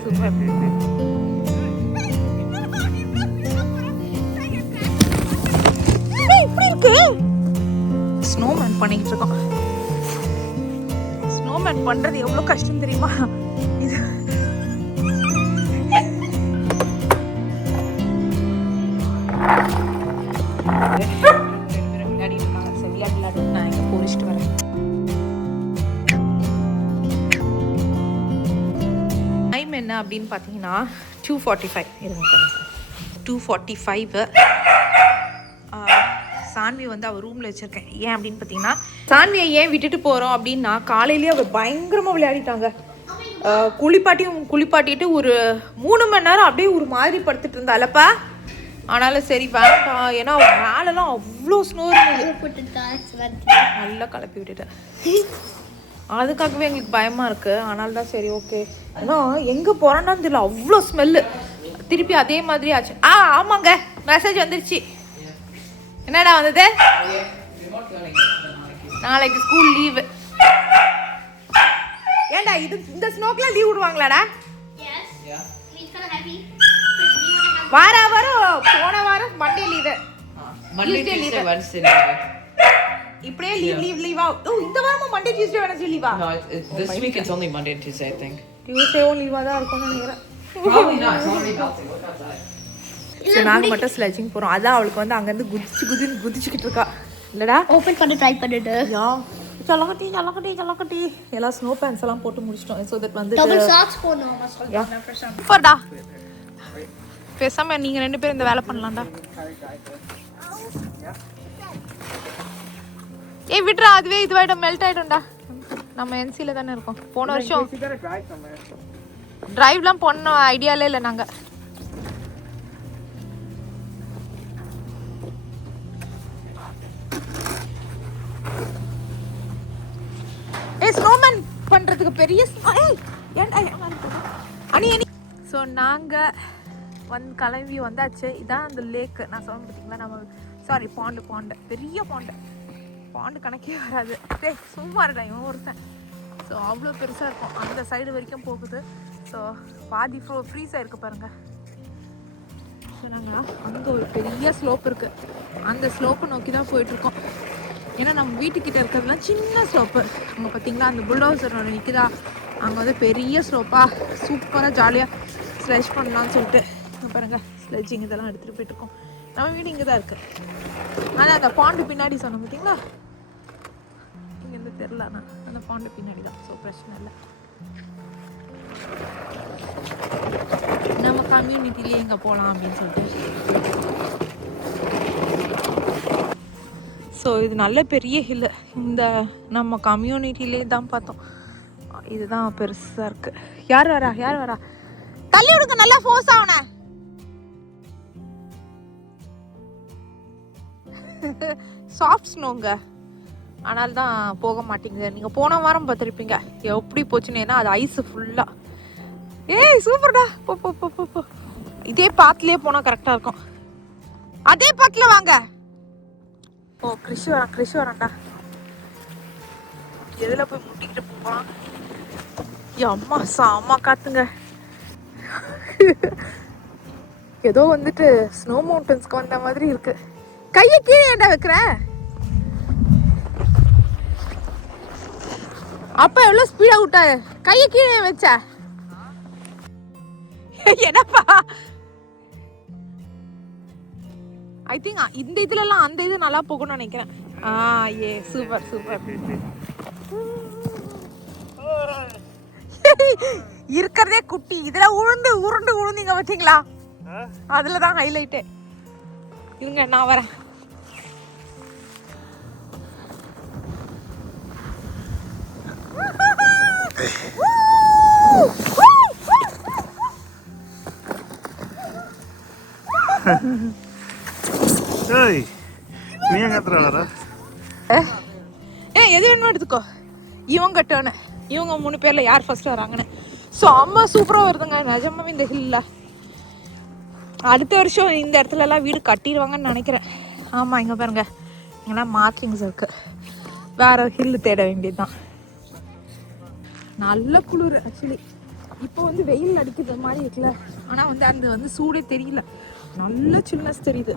Super super. இப்படி இருக்கு. Snowman பண்ணிட்டு இருக்கோம். ஸ்னோமேன் பண்றது எவ்வளவு கஷ்டம் தெரியுமா? இது விளையாடிட்டு இருக்காங்க. சரியா விளையாடி நான் இங்க போரிச்சிட்டு வரேன். டைம் என்ன அப்படின்னு பார்த்தீங்கன்னா 2:45. இருங்க 2:45. சான்வி வந்து அவள் ரூமில் வச்சுருக்கேன். ஏன் அப்படின்னு பார்த்தீங்கன்னா, சான்வியை ஏன் விட்டுட்டு போகிறோம் அப்படின்னா, காலையிலேயே அவள் பயங்கரமாக விளையாடிட்டாங்க. குளிப்பாட்டிட்டு ஒரு 3 மணி நேரம் அப்படியே ஒரு மாதிரி படுத்துட்டு இருந்தாலப்பா. ஆனாலும் சரி வேண்டாம், ஏன்னா அவள் மேலெலாம் அவ்வளோ ஸ்னோ நல்லா கிளப்பி விட்டுட்டேன். அதுக்காகவே எங்களுக்கு பயமாக இருக்குது. ஆனாலும் தான் சரி ஓகே. ஏன்னா எங்கே போகிறான்னு தெரியல, அவ்வளோ ஸ்மெல்லு. திருப்பி அதே மாதிரி ஆச்சு. ஆமாங்க, மெசேஜ் வந்துருச்சு. என்னடா வந்தது? நாளைக்கு ஸ்கூல் லீவு. ஏண்டா இது இந்த ஸ்னோக்கெல்லாம் லீவ் விடுவாங்களாடா? வாரம் போன வாரம் மண்டே லீவு, டியூஸ்டே லீவு. இப்படியே லீவா? ஓ, இந்த வாரமும் மண்டே டியூஸ்டே வெனஸ்டே லீவா? No, this week it's only Monday and Tuesday, I think. டியூஸ்டேவும் லீவா தான் இருக்கும்னு நினைக்கிறேன். Probably not. It's already melting. Look outside. நாங்கள் மட்டும் ஸ்லெட்ஜிங் போகிறோம். அதான் அவளுக்கு வந்து அங்கேருந்து குதிச்சுக்கிட்டு இருக்கா. இல்லைடா ஓப்பன் பண்ண ட்ரை பண்ணிட்டு சல்லக்கட்டி எல்லாம் ஸ்னோ பேண்ட்ஸ் எல்லாம் போட்டு முடிச்சிட்டோம். ஸோ தட் வந்து டபுள் சாக்ஸ் போடணும் சூப்பர்டா. பேசாம நீங்கள் 2 பேரும் இந்த வேலை பண்ணலாம்டா. விட்டுறா, அதுவே இதுவாயிடும், மெல்ட் ஆகிடும்டா. நம்ம என்சியில் தானே இருக்கோம். போன வருஷம் டிரைவ்லாம் பண்ண ஐடியாலே இல்லை நாங்கள். ஸ்னோமேன் பண்றதுக்கு பெரிய ஸோ நாங்கள் வந்து கிளம்பி வந்தாச்சு. இதான் அந்த லேக்கு நான் சொன்னேன் பார்த்தீங்களா. நம்ம சாரி பாண்டு பெரிய பாண்டு கணக்கே வராது. சும்மா இருக்கா இவன் ஒருத்தன். ஸோ அவ்வளோ பெருசாக இருக்கும். அந்த சைடு வரைக்கும் போகுது. ஸோ பாதி ஃப்ரீஸ் ஆகிருக்கு பாருங்க. ஸோ நாங்கள் அங்கே ஒரு பெரிய ஸ்லோப் இருக்குது. அந்த ஸ்லோப்பை நோக்கி தான் போயிட்டுருக்கோம். ஏன்னா நம்ம வீட்டுக்கிட்ட இருக்கிறதுலாம் சின்ன ஸ்லோப்பு. அங்கே பார்த்தீங்களா அந்த புல்டோசர் ஒன்று நிற்குதா, அங்கே வந்து பெரிய ஸ்லோப்பாக சூப்பராக ஜாலியாக ஸ்லெட்ஜ் பண்ணலான்னு சொல்லிட்டு பாருங்கள் ஸ்லெட்ஜிங் இதெல்லாம் எடுத்துகிட்டு போயிட்டுருக்கோம். நம்ம வீடு இங்கே தான் இருக்குது. ஆனால் அந்த பாண்டு பின்னாடி சொன்னோம் பார்த்தீங்களா, இங்கேருந்து தெரிலண்ணா அந்த பாண்டு பின்னாடி தான். ஸோ பிரச்சனை இல்லை. நம்ம கம்யூனிட்டிலேயே எங்கே போகலாம் அப்படின்னு சொல்லிட்டு. ஸோ இது நல்ல பெரிய ஹில்லு. இந்த நம்ம கம்யூனிட்டிலே தான் பார்த்தோம். இதுதான் பெருசாக இருக்குது. யார் வரா தள்ளி விடுங்க, நல்லா ஃபோர்ஸ் ஆகுன. சாஃப்ட் ஸ்னோங்க, ஆனால் தான் போக மாட்டேங்குது. நீங்கள் போன வாரம் பார்த்துருப்பீங்க எப்படி போச்சுன்னு. ஏன்னா அது ஐஸு ஃபுல்லாக. சூப்பர்டா. போ. இதே பாத்துலேயே போனால் கரெக்டாக இருக்கும். அதே பாத்தில் வாங்க. ஓ கிறிஷ் வரேன்டா. எதில் போய் முட்டிக்கிட்டு போகலாம். அம்மா சாமா காத்துங்க. ஏதோ வந்துட்டு ஸ்னோ மவுண்டன்ஸ்க்கு வந்த மாதிரி இருக்கு. கையை கீழே ஏண்டா வைக்கிற? அப்ப எவ்வளவு ஸ்பீடா விட்டா? கையை கீழே வச்ச என்னப்பா? ஐ திங்க் இந்த இதுலலாம் அந்த இது நல்லா போகும்னு நினைக்கிறேன். சூப்பர் இருக்கிறதே குட்டி. இதுல உருண்டு விழுந்தீங்க பார்த்தீங்களா, அதுலதான் ஹைலைட்டே. இருங்க நான் வரேன். எது வேணுமோ எடுத்துக்கோ. இவங்க டேர்னு. இவங்க 3 பேர்ல யார் ஃபர்ஸ்ட் வராங்கன்னு. ஸோ அம்மா சூப்பராக வருதுங்க நிஜமாவே இந்த ஹில்ல. அடுத்த வருஷம் இந்த இடத்துலலாம் வீடு கட்டிடுவாங்கன்னு நினைக்கிறேன். ஆமாம், இங்கே பாருங்க, இங்கெல்லாம் மார்க்கிங்ஸ் இருக்கு. வேற ஹில்லு தேட வேண்டியது தான். நல்ல குளிர் ஆக்சுவலி. இப்போ வந்து வெயில் அடிக்கிறது மாதிரி இருக்குல்ல, ஆனால் வந்து அந்த வந்து சூடே தெரியல, நல்ல சில்னஸ் தெரியுது.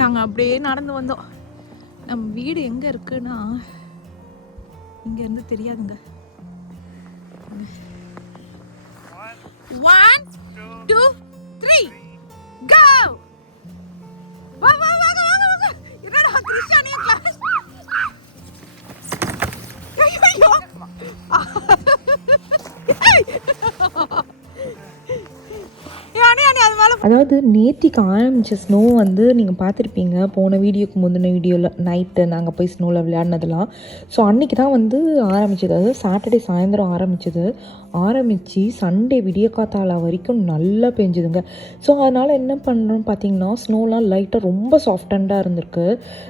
நாங்கள் அப்படியே நடந்து வந்தோம். நம்ம வீடு எங்கே இருக்குன்னா இங்கேருந்து தெரியாதுங்க. 1 2 3 go. வா வா வாங்க வாங்க வாங்க. என்னடா கிறிஸ்டியானியா கிளாஸ். ஐயோ. அதாவது நேத்திக்கு ஆரம்பித்த ஸ்னோ வந்து நீங்கள் பார்த்துருப்பீங்க போன வீடியோக்கு முந்தின வீடியோவில் நைட்டு நாங்கள் போய் ஸ்னோவில் விளையாடினதெல்லாம். ஸோ அன்றைக்கி தான் வந்து ஆரம்பிச்சது, அதாவது சாட்டர்டே சாயந்தரம் ஆரம்பித்து சண்டே விடிய காத்தால வரைக்கும் நல்லா பெஞ்சுதுங்க. ஸோ அதனால் என்ன பண்ணுறோம் பார்த்தீங்கன்னா, ஸ்னோலாம் லைட்டாக ரொம்ப சாஃப்டண்டாக இருந்திருக்கு.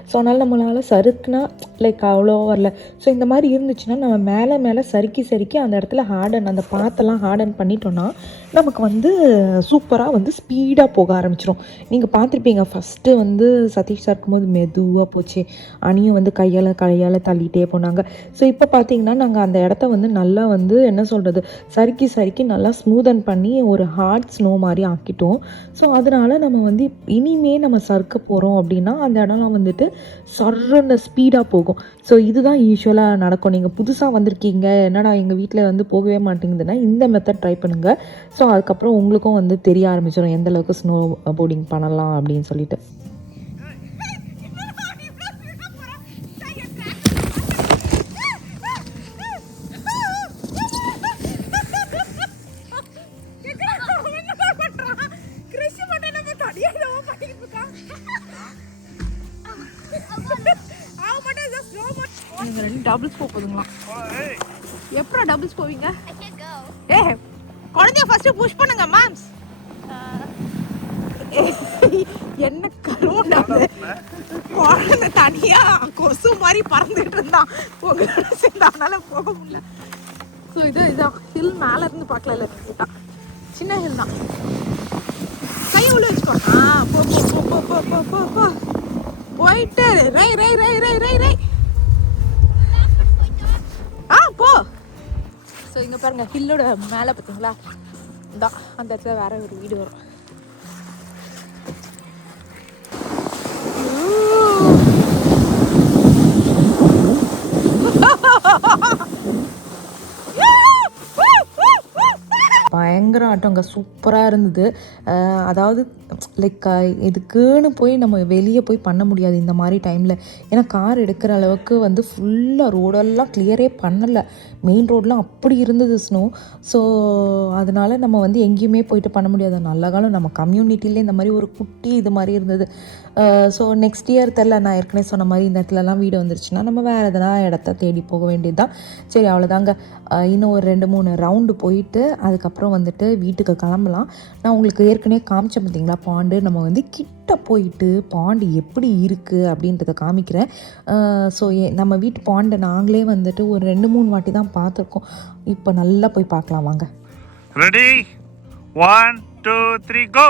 ஸோ அதனால் நம்மளால் சறுக்குனா லைக் அவ்வளோ வரல. ஸோ இந்த மாதிரி இருந்துச்சுன்னா நம்ம மேலே சறுக்கி அந்த இடத்துல அந்த பாத்தெல்லாம் ஹார்டன் பண்ணிட்டோன்னா நமக்கு வந்து சூப்பராக வந்து ஸ்பீடாக போக ஆரம்பிச்சிடும். நீங்கள் பார்த்துருப்பீங்க ஃபஸ்ட்டு வந்து சதீஷ் இருக்கும்போது மெதுவாக போச்சு, அணியும் வந்து கையால் தள்ளிகிட்டே போனாங்க. ஸோ இப்போ பார்த்தீங்கன்னா நாங்கள் அந்த இடத்த வந்து நல்லா வந்து என்ன சொல்கிறது சறுக்கி நல்லா ஸ்மூதன் பண்ணி ஒரு ஹார்ட் ஸ்னோ மாதிரி ஆக்கிட்டோம். ஸோ அதனால் நம்ம வந்து இனிமே நம்ம சறுக்க போகிறோம் அப்படின்னா அந்த இடம்லாம் வந்துட்டு சர்றன்னு ஸ்பீடாக போகும். ஸோ இதுதான் யூஸ்வலாக நடக்கும். நீங்கள் புதுசாக வந்திருக்கீங்க, என்னடா எங்கள் வீட்டில் வந்து போகவே மாட்டேங்குதுன்னா இந்த மெத்தட் ட்ரை பண்ணுங்கள். ஸோ அதுக்கப்புறம் உங்களுக்கும் வந்து தெரிய ஆரம்பிச்சிடும் எந்த அளவுக்கு ஸ்னோ போர்டிங் பண்ணலாம் அப்படின்னு சொல்லிட்டு. டபுள்ஸ் போகுதுங்களா? எப்படா டபுள்ஸ் போவீங்க? ஏ குழந்தைய ஃபர்ஸ்ட் புஷ் பண்ணுங்க மாம்ஸ். என்ன கருண்டா குழந்தை தனியா கொசு மாதிரி பறந்துட்டு இருந்தான், உங்களோட சேர்ந்து அதனால போக முடியல. ஸோ இதான் ஹில் மேல இருந்து பார்க்கல, சின்ன ஹில் தான். கையை உள்ள வச்சுக்கோ. போ போ போ போ போ போ போ போயிட்டு ரை ரை ரை ரை ரை ரை போ. ஸோ இங்கே பாருங்க ஹில்லோட மேலே பார்த்தீங்களா, இதான் அந்த இடத்துல வேற ஒரு வீடு வரும். பயங்கர ஆட்டங்க, சூப்பராக இருந்தது. அதாவது லைக் இதுக்குன்னு போய் நம்ம வெளியே போய் பண்ண முடியாது இந்த மாதிரி டைமில். ஏன்னா கார் எடுக்கிற அளவுக்கு வந்து ஃபுல்லாக ரோடெல்லாம் கிளியரே பண்ணலை, மெயின் ரோடெலாம் அப்படி இருந்தது ஸ்னோ. ஸோ அதனால் நம்ம வந்து எங்கேயுமே போயிட்டு பண்ண முடியாது. நல்ல காலம் நம்ம கம்யூனிட்டிலே இந்த மாதிரி ஒரு குட்டி இது மாதிரி இருந்தது. ஸோ நெக்ஸ்ட் இயர் தெரில, நான் ஏற்கனவே சொன்ன மாதிரி இந்த இடத்துலலாம் வீடு வந்துருச்சுன்னா நம்ம வேறு எதனா இடத்த தேடி போக வேண்டியது தான். சரி அவ்வளோதாங்க, இன்னும் ஒரு 2-3 ரவுண்டு போயிட்டு அதுக்கப்புறம் வந்துட்டு வீட்டுக்கு கிளம்பலாம். நான் உங்களுக்கு ஏற்கனவே காமிச்சேன் பார்த்தீங்களா பாண்டு, நம்ம வந்து கிட்ட போயிட்டு பாண்டு எப்படி இருக்குது அப்படின்றத காமிக்கிறேன். ஸோ நம்ம வீட்டு பாண்டை நாங்களே வந்துட்டு ஒரு 2-3 வாட்டி தான் பார்த்துருக்கோம். இப்போ நல்லா போய் பார்க்கலாம் வாங்க. ரெடி 1 2 3 கோ.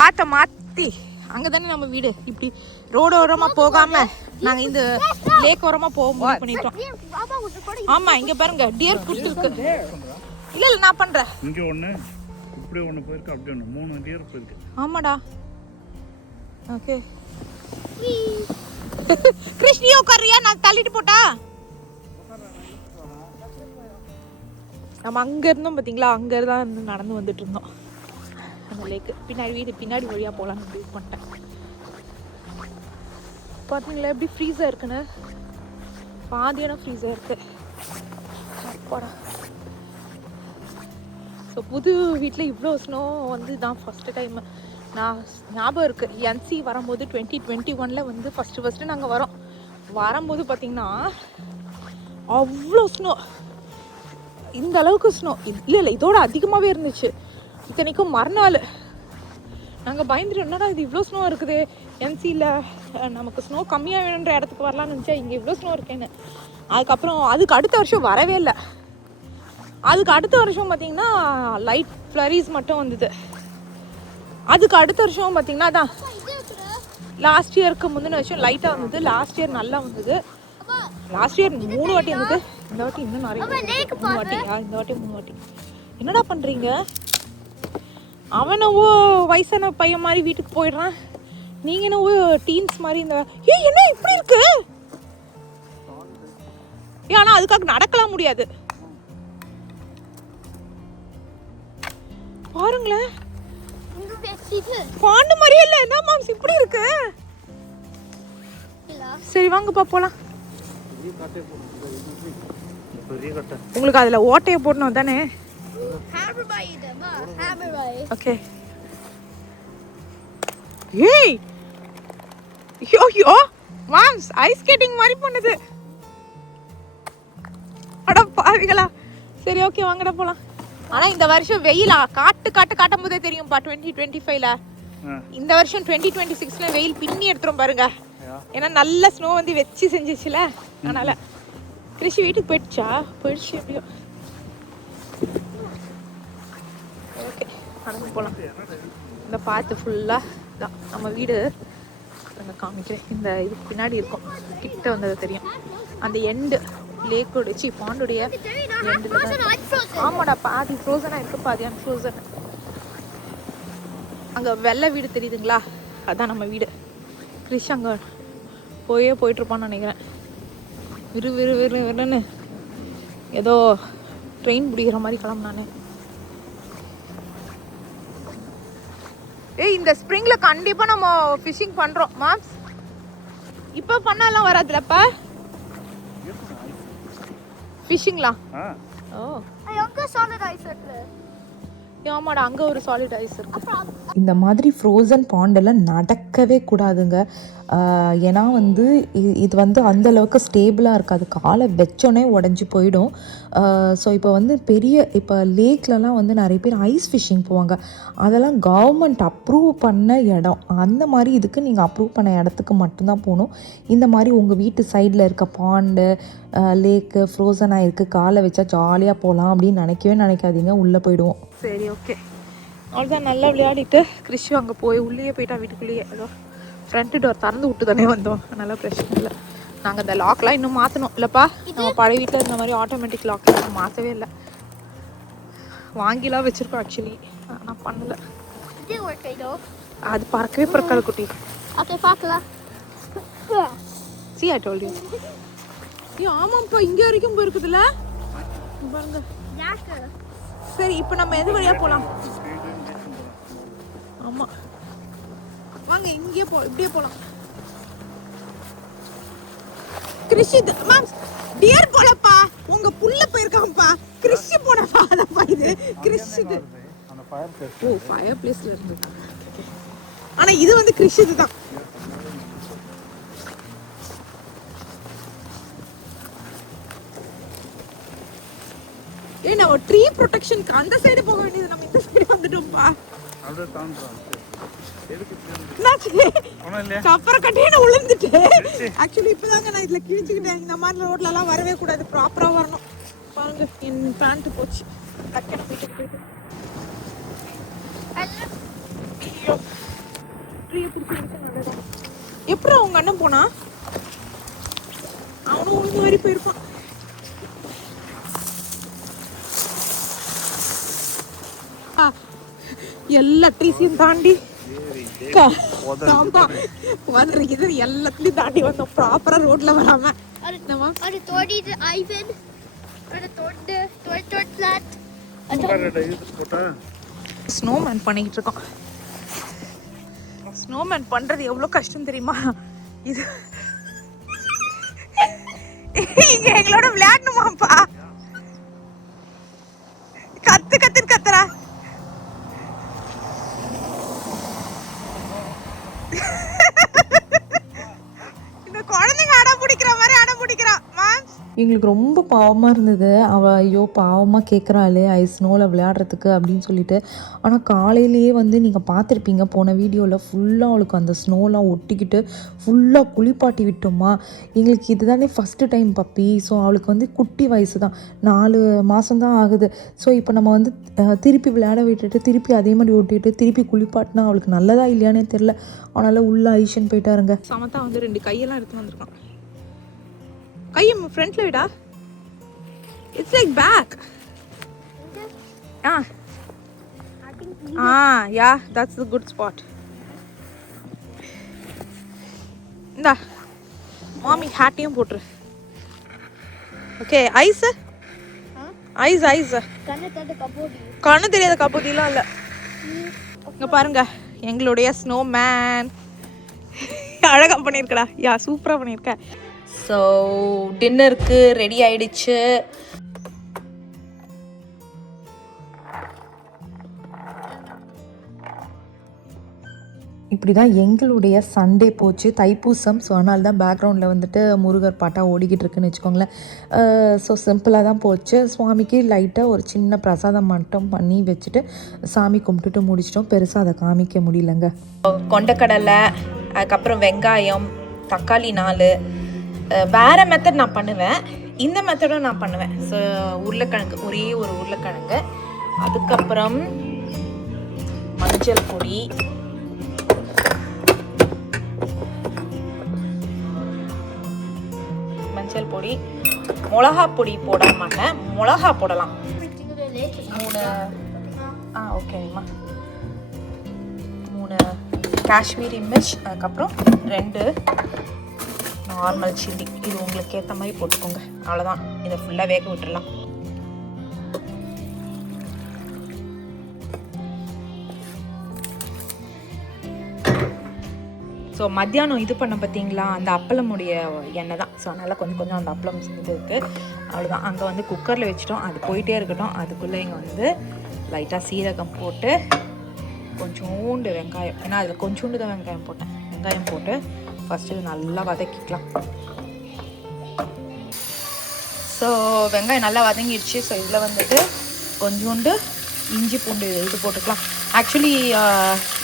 பார்த்த மாற்றி அங்கே தானே நம்ம வீடு, இப்படி ரோடு ஓரமாக போகாமல் நாங்கள் இந்த லேக் ஓரமாக போக முடிவு பண்ணிட்டோம். ஆமாம் இங்கே பாருங்க டியர் ஃபுட் இருக்கு. இல்லை நான் பண்ணுறேன். இங்கே ஒன்று இப்படி ஒன்று போயிருக்கு, அப்படி ஒன்று 3 டியர் போயிருக்கு. ஆமாடா. ஓகே கிருஷ்ணியோ உட்காரியா, நான் தள்ளிட்டு போட்டா. நம்ம அங்கே இருந்தோம் பார்த்தீங்களா, அங்கே தான் இருந்து நடந்து வந்துட்டு இருந்தோம். அந்த லேக்கு பின்னாடி வீடு பின்னாடி வழியாக போகலான்னு முடிவு பண்ணிட்டேன். பார்த்தீங்களா எப்படி ஃப்ரீஸாக இருக்குன்னு, பாதியான ஃப்ரீஸாக இருக்கு. அப்பாடா. ஸோ புது வீட்டில் இவ்வளோ ஸ்னோ வந்து தான் ஃபஸ்ட்டு டைம் நான் ஞாபகம் இருக்குது. என்சி வரும்போது 2021 வந்து ஃபஸ்ட்டு நாங்கள் வரும்போது பார்த்திங்கன்னா அவ்வளோ ஸ்னோ, இந்த அளவுக்கு ஸ்னோ இல்லை இதோட அதிகமாகவே இருந்துச்சு. இத்தனைக்கும் மறுநாள் நாங்கள் பயந்துட்டு என்னடா இது இவ்வளோ ஸ்னோ இருக்குது என்சியில், நமக்கு ஸ்னோ கம்மியாக வேணுன்ற இடத்துக்கு வரலான்னு நினச்சா இங்கே இவ்வளோ ஸ்னோ இருக்கேன்னு. அதுக்கப்புறம் அதுக்கு அடுத்த வருஷம் வரவே இல்லை. அதுக்கு அடுத்த வருஷம் பார்த்தீங்கன்னா லைட் ஃப்ளரிஸ் மட்டும் வந்தது. அதுக்கு அடுத்த வருஷம் பார்த்தீங்கன்னா தான் லாஸ்ட் இயருக்கு முந்தின வருஷம் லைட்டாக வந்தது. லாஸ்ட் இயர் நல்லா வந்தது. லாஸ்ட் இயர் 3 வாட்டி வந்தது. இந்த வாட்டி இன்னும் நிறைய 3 வாட்டியா? இந்த வாட்டி 3 வாட்டி. என்னடா பண்ணுறீங்க? அவனவோ வயசான பையன் மாதிரி வீட்டுக்கு போயிடுறான், நீங்கள் என்னவோ டீன்ஸ் மாதிரி. இந்த என்ன இப்படி இருக்கு? ஆனால் அதுக்காக நடக்கலாம் முடியாது. பாருங்களேன், பாண்டு மாதிரியே இல்லை. என்ன மாம்ஸ் இப்படி இருக்கு? சரி வாங்கப்பா போலாம். உங்களுக்கு அதுல ஓட்டையை போடணும் தானே? ஓகே. ஏய் யோ மாம்ஸ் ஐஸ் ஸ்கேட்டிங் மாதிரி பண்ணுது. அட பாவிகளா. சரி ஓகே வாங்கடா போலாம். ஆனா இந்த வருஷம் வெயிலா காட்டும் போதே தெரியும்பா 2025ல. இந்த வருஷம் 2026ல வெயில் பின்னி எடுத்துரும் பாருங்க. ஏன்னா நல்ல ஸ்னோ வந்து வச்சு செஞ்சிச்சுல, அதனால. கிருஷி வீட்டுக்கு போயிடுச்சு எப்படியோ. ஓகே நடந்து போகலாம். இந்த பார்த்து ஃபுல்லாக தான் நம்ம வீடு. நான் காமிக்கிறேன். இந்த இதுக்கு பின்னாடி இருக்கும், கிட்ட வந்தது தெரியும். அந்த எண்டு லேக்கோட பாண்டுடைய எண்டில் தான். ஆமாடா, பாதி ஃப்ரோசனாக இருக்குது, பாதி அன்ஃப்ரோசன். அங்கே வெள்ளை வீடு தெரியுதுங்களா? அதான் நம்ம வீடு. கிறிஷ் அங்கே போயிட்டுருப்பான்னு நினைக்கிறேன். விறுன்னு ஏதோ ட்ரெயின் பிடிக்கிற மாதிரி கிளம்புனானே. இந்த ஸ்ப்ரிங்ல கண்டிப்பா நம்ம ஃபிஷிங் பண்றோம் மாம்ஸ். இப்ப பண்ணாலாம் வராதுலப்பா ஃபிஷிங்லாம். ஆமாடா, அங்க ஒரு சாலிட் ஐஸ் இருக்கு. இந்த மாதிரி ஃப்ரோசன் பாண்டெல்லாம் நடக்கவே கூடாதுங்க. ஏன்னா வந்து இது வந்து அந்தளவுக்கு ஸ்டேபிளாக இருக்காது. காலை வச்சோன்னே உடஞ்சி போயிடும். ஸோ இப்போ வந்து இப்போ லேக்லலாம் வந்து நிறைய பேர் ஐஸ் ஃபிஷ்ஷிங் போவாங்க. அதெல்லாம் கவர்மெண்ட் அப்ரூவ் பண்ண இடம். அந்த மாதிரி இதுக்கு நீங்கள் அப்ரூவ் பண்ண இடத்துக்கு மட்டும்தான் போகணும். இந்த மாதிரி உங்கள் வீட்டு சைடில் இருக்க பாண்டு, லேக்கு ஃப்ரோசனாக இருக்குது, காலை வச்சா ஜாலியாக போகலாம் அப்படின்னு நினைக்காதீங்க. உள்ளே போயிடுவோம். சரி ஓகே, அவ்வளோதான். நல்லா விளையாடிட்டு கிறிஷு அங்கே உள்ளேயே போயிட்டா. வீட்டுக்குள்ளேயே ஏதோ ஃப்ரண்ட் டோர் திறந்து விட்டு தானே வந்தோம், அதனால பிரச்சனை இல்லை. நாங்கள் இந்த லாக்லாம் இன்னும் மாற்றணும் இல்லைப்பா. நம்ம பழைய வீட்டில் இந்த மாதிரி ஆட்டோமேட்டிக் லாக்லாம் மாற்றவே இல்லை. வாங்கிலாம் வச்சுருக்கோம் ஆக்சுவலி, ஆனால் பண்ணலை. அது பறக்காது குட்டி. பார்க்கலாம். See, I told you. ஆமாம்ப்பா, இங்கே வரைக்கும் போயிருக்குதுல்ல பாருங்க. சரி, இப்போ நம்ம எது வழியாக போகலாம்? ஆமாம் வாங்க, இங்கேயே இப்படியே போகலாம். கிறிஷி மேம் டியர் போலப்பா, உங்க புள்ள போயிருக்காங்கப்பா. கிறிஷி போனப்பா, அதப்பா இது கிறிஷி. இது ஓ ஃபயர் பிளேஸ்ல இருந்து. ஆனா இது வந்து கிறிஷி தான். நம்ம ட்ரீ ப்ரொடெக்ஷனுக்கு அந்த சைடு போக வேண்டியது, நம்ம இந்த சைடு வந்துட்டோம்ப்பா. கப்பரை கட்டியே உளுந்துட்டு ஆக்சுவலி இப்பதாங்க நான் இதுல கிழிச்சுக்கிட்டேன். இந்த மாதிரி ரோட்ல எல்லாம் வரவே கூடாது, ப்ராப்பரா வரணும். பாருங்க என் பேண்ட் போச்சு. டக்குனு வீட்டுக்கு போயிட்டு எப்படி அவங்க அண்ணன் போனா? அவனும் உழுந்து மாதிரி போயிருப்பான். எல்லா ட்ரீஸையும் தாண்டி எல்லாத்துலயும் தாண்டி வந்தோம், ப்ராப்பரா ரோட்ல வராம. ஸ்னோமேன் பண்ணிக்கிட்டு இருக்கோம். ஸ்னோமேன் பண்றது எவ்வளவு கஷ்டம் தெரியுமா? இது இங்க எங்களோட விளையாடணுமாப்பா. கத்துறா. இந்த குழந்தைங்க அடம் பிடிக்கிற மாதிரி அடம் பிடிக்கிறா. எங்களுக்கு ரொம்ப பாவமாக இருந்தது. அவள் ஐயோ பாவமாக கேட்குறாளே ஸ்னோவில் விளையாடுறதுக்கு அப்படின்னு சொல்லிட்டு. ஆனால் காலையிலேயே வந்து நீங்கள் பார்த்துருப்பீங்க போன வீடியோவில் ஃபுல்லாக அவளுக்கு அந்த ஸ்னோலாம் ஒட்டிக்கிட்டு ஃபுல்லாக குளிப்பாட்டி விட்டோமா. எங்களுக்கு இதுதானே ஃபஸ்ட்டு டைம் பப்பி. ஸோ அவளுக்கு வந்து குட்டி வயசு தான், 4 மாதம்தான் ஆகுது. ஸோ இப்போ நம்ம வந்து திருப்பி விளையாட விட்டுட்டு திருப்பி அதே மாதிரி ஒட்டிட்டு திருப்பி குளிப்பாட்டினா அவளுக்கு நல்லதா இல்லையானே தெரில. அதனால் உள்ள ஐஷன் போயிட்டாருங்க. சமத்தா வந்து 2 கையெல்லாம் எடுத்து வந்திருக்கான். கையை ஃப்ரண்ட்ல விடா. It's like back. Yeah that's the good spot. இந்தா மாமி ஹேட்டையும் போட்டுரு. ஓகே ஐஸ் ஐஸ் ஐஸ் கண்ணு தெரியாத கபோதிலாம் இல்லை. இங்கே பாருங்க எங்களுடைய ஸ்னோமேன் அழகாக பண்ணியிருக்கடா. யா சூப்பராக பண்ணியிருக்க. ஸோ டின்னருக்கு ரெடி ஆயிடுச்சு. இப்படி தான் எங்களுடைய சண்டே போச்சு, தைப்பூசம். ஸோ அதனால தான் பேக்ரவுண்டில் வந்துட்டு முருகர் பாட்டாக ஓடிக்கிட்டு இருக்குன்னு வச்சுக்கோங்களேன். ஸோ சிம்பிளாக தான் போச்சு. சுவாமிக்கு லைட்டாக ஒரு சின்ன பிரசாதம் மட்டும் பண்ணி வச்சுட்டு சாமி கும்பிட்டுட்டு முடிச்சிட்டோம். பெருசாக அதை காமிக்க முடியலங்க. கொண்டக்கடலை, அதுக்கப்புறம் வெங்காயம், தக்காளி 4. வேறு மெத்தட் நான் பண்ணுவேன், இந்த மெத்தடும் நான் பண்ணுவேன். ஸோ உருளைக்கிழங்கு, ஒரே ஒரு உருளைக்கிழங்கு, அதுக்கப்புறம் மஞ்சள் பொடி, மிளகா பொடி போட மாட்டேன், மிளகா போடலாம் 3. ஓகேம்மா 3 காஷ்மீரி மிர்ச், அதுக்கப்புறம் 2 நார்மல் சில்லி. இது உங்களுக்கு ஏற்ற மாதிரி போட்டுக்கோங்க. அவ்வளோதான். இதை ஃபுல்லாக வேக விட்டுடலாம். ஸோ மத்தியானம் இது பண்ண பார்த்தீங்களா, அந்த அப்பளமுடைய எண்ணெய் தான். ஸோ அதனால் கொஞ்சம் அந்த அப்பளம் இது இருக்குது. அவ்வளோதான். அங்கே வந்து குக்கரில் வச்சுட்டோம், அது போயிட்டே இருக்கட்டும். அதுக்குள்ளே இங்கே வந்து லைட்டாக சீரகம் போட்டு கொஞ்சோண்டு வெங்காயம், ஏன்னா அதில் கொஞ்சோண்டு தான் வெங்காயம் போட்டேன். வெங்காயம் போட்டு ஃபஸ்ட்டு இது நல்லா வதக்கிக்கலாம். ஸோ வெங்காயம் நல்லா வதங்கிடுச்சு. ஸோ இதில் வந்துட்டு கொஞ்சோண்டு இஞ்சி பூண்டு இது போட்டுக்கலாம். ஆக்சுவலி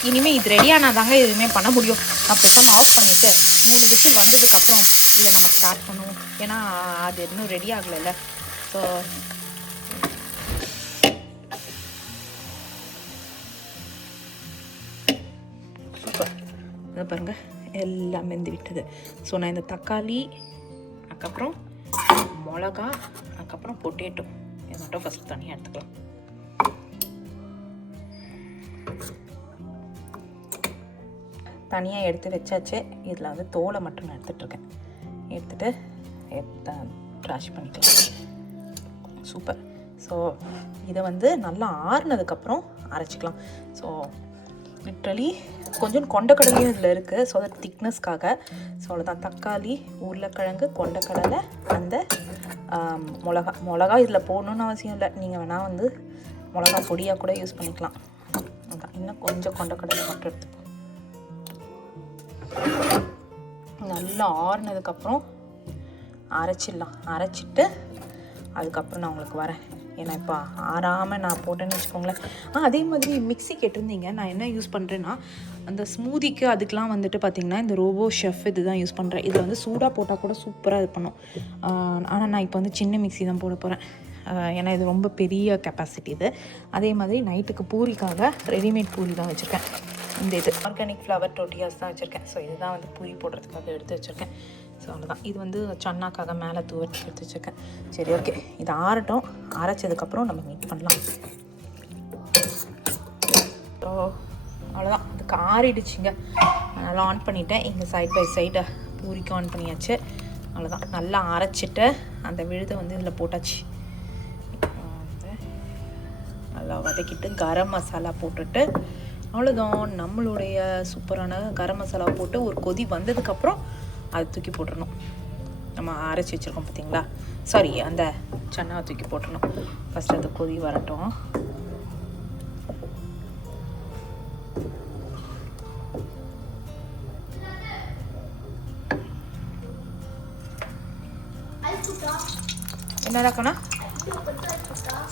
இனிமேல் இது ரெடியானால் தாங்க எதுவுமே பண்ண முடியும். நான் பேசாமல் ஆஃப் பண்ணிவிட்டு 3 விசில் வந்ததுக்கப்புறம் இதை நம்ம ஸ்டார்ட் பண்ணுவோம். ஏன்னா அது இன்னும் ரெடி ஆகலைல்ல. So super. இதை பாருங்கள் எல்லாம் வெந்து விட்டது. ஸோ நான் இந்த தக்காளி, அதுக்கப்புறம் மிளகா, அதுக்கப்புறம் பொட்டேட்டோ இது மட்டும் ஃபஸ்ட்டு தனியாக எடுத்துக்கலாம். தனியாக எடுத்து வச்சாச்சு. இதில் வந்து தோலை மட்டும் நான் எடுத்துகிட்ருக்கேன். எடுத்துகிட்டு ட்ராஷ் பண்ணிக்கலாம். சூப்பர். ஸோ இதை வந்து நல்லா ஆறுனதுக்கப்புறம் அரைச்சிக்கலாம். ஸோ லிட்ரலி கொஞ்சம் கொண்டக்கடலையும் இதில் இருக்குது. ஸோ அது திக்னஸ்க்காக. ஸோ அவ்வளோதான். தக்காளி, உருளைக்கிழங்கு, கொண்டக்கடலை, அந்த மிளகா இதில் போடணுன்னு அவசியம் இல்லை. நீங்கள் வேணால் வந்து மிளகா பொடியாக கூட யூஸ் பண்ணிக்கலாம். அதான் இன்னும் கொஞ்சம் கொண்டக்கடலை மட்டும் எடுத்துப்போம். நல்லா ஆறுனதுக்கப்புறம் அரைச்சிடலாம். அரைச்சிட்டு அதுக்கப்புறம் நான் உங்களுக்கு வரேன். ஏன்னா இப்போ ஆறாமல் நான் போட்டேன்னு வச்சுக்கோங்களேன். அதே மாதிரி மிக்ஸி கேட்டிருந்தீங்க. நான் என்ன யூஸ் பண்ணுறேன்னா, அந்த ஸ்மூதிக்கு அதுக்கெலாம் வந்துட்டு பார்த்திங்கன்னா இந்த ரோபோ ஷெஃப் இது தான் யூஸ் பண்ணுறேன். இதில் வந்து சூடாக போட்டால் கூட சூப்பராக இது பண்ணும். ஆனால் நான் இப்போ வந்து சின்ன மிக்ஸி தான் போட போகிறேன். ஏன்னா இது ரொம்ப பெரிய கெப்பாசிட்டி இது. அதே மாதிரி நைட்டுக்கு பூரிக்காக ரெடிமேட் பூரி தான் வச்சுருக்கேன். இந்த இது ஆர்கானிக் ஃப்ளவர் டோட்டியாஸ் தான் வச்சுருக்கேன். ஸோ இதுதான் வந்து பூரி போடுறதுக்காக எடுத்து வச்சுருக்கேன். ஸோ அவ்வளோதான். இது வந்து சன்னாக்காக மேலே தூவட்டி எடுத்து வச்சுருக்கேன். சரி ஓகே, இது ஆறட்டும். அரைச்சதுக்கப்புறம் நம்ம மீட் பண்ணலாம். ஸோ அவ்வளோதான். அதுக்கு ஆறிடுச்சுங்க. நல்லா ஆன் பண்ணிவிட்டேன். இங்கே சைட் பை சைடு பூரிக்கு ஆன் பண்ணியாச்சு. அவ்வளோதான். நல்லா அரைச்சிட்டு அந்த விழுதை வந்து இதில் போட்டாச்சு. நல்லா வதக்கிட்டு கரம் மசாலா போட்டுட்டு அவ்வளோதான். நம்மளுடைய சூப்பரான கரம் மசாலா போட்டு ஒரு கொதி வந்ததுக்கப்புறம் அதை தூக்கி போட்டுடணும். நம்ம அரைச்சி வச்சுருக்கோம் பார்த்தீங்களா, சாரி அந்த சன்னாவை தூக்கி போட்டுடணும். ஃபஸ்ட்டு அது கொதி வரட்டும். என்னடா கண்ணா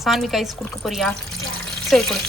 சான்விக்கு ஐஸ் கொடுக்க போறியா? சரி கொடு.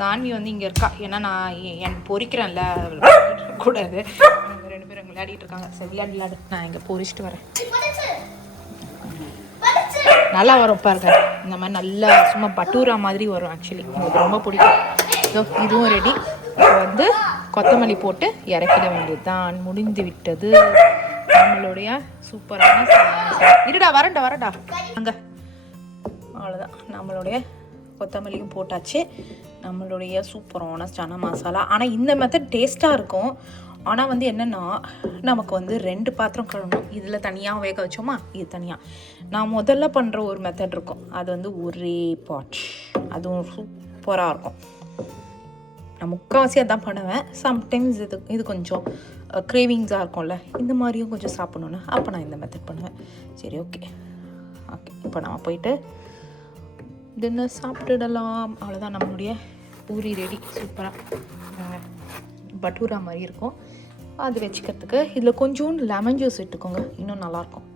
சான்வி வந்து இங்கே இருக்கா. ஏன்னா நான் என் பொறிக்கிறேன்ல கூடாது. அவங்க 2 பேரும் விளையாடிட்டு இருக்காங்க. சரி விளையாடு. நான் இங்கே பொறிச்சிட்டு வரேன். நல்லா வரும் பாருங்க. இந்த மாதிரி நல்லா சும்மா பட்டூரா மாதிரி வரும். ஆக்சுவலி எனக்கு ரொம்ப பிடிக்கும். ஸோ இதுவும் ரெடி. வந்து கொத்தமல்லி போட்டு இறக்கிட வேண்டியது தான். முடிந்து விட்டது நம்மளுடைய சூப்பரான இருடா வரண்டா அங்கே. அவ்வளோதான், நம்மளுடைய கொத்தமல்லியும் போட்டாச்சு. நம்மளுடைய சூப்பரான சனா மசாலா. ஆனால் இந்த மெத்தட் டேஸ்ட்டாக இருக்கும். ஆனால் வந்து என்னென்னா நமக்கு வந்து 2 பாத்திரம் கழுவணும். இதில் தனியாக வேக வச்சோமா, இது தனியாக. நான் முதல்ல பண்ணுற ஒரு மெத்தட் இருக்கும், அது வந்து ஒரே பாட். அதுவும் சூப்பராக இருக்கும். நான் முக்கால்வாசி அதான் பண்ணுவேன். சம்டைம்ஸ் இது கொஞ்சம் க்ரேவிங்ஸாக இருக்கும்ல, இந்த மாதிரியும் கொஞ்சம் சாப்பிட்ணுன்னு அப்போ நான் இந்த மெத்தட் பண்ணுவேன். சரி ஓகே. இப்போ நம்ம போயிட்டு டின்னர் சாப்பிட்டுடலாம். அவ்வளோதான், நம்மளுடைய பூரி ரெடி. சூப்பராக பட்டூரா மாதிரி இருக்கும். அது வச்சுக்கிறதுக்கு இதில் கொஞ்சோண்டு லெமன் ஜூஸ் விட்டுக்கோங்க, இன்னும் நல்லாயிருக்கும்.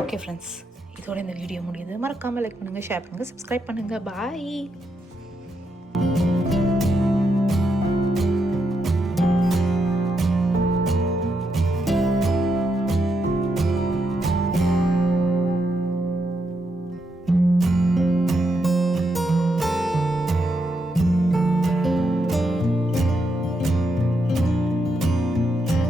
ஓகே ஃப்ரெண்ட்ஸ், இதோட இந்த வீடியோ முடியுது. மறக்காமல் லைக் பண்ணுங்கள், ஷேர் பண்ணுங்கள், சப்ஸ்கிரைப் பண்ணுங்கள். பாய்.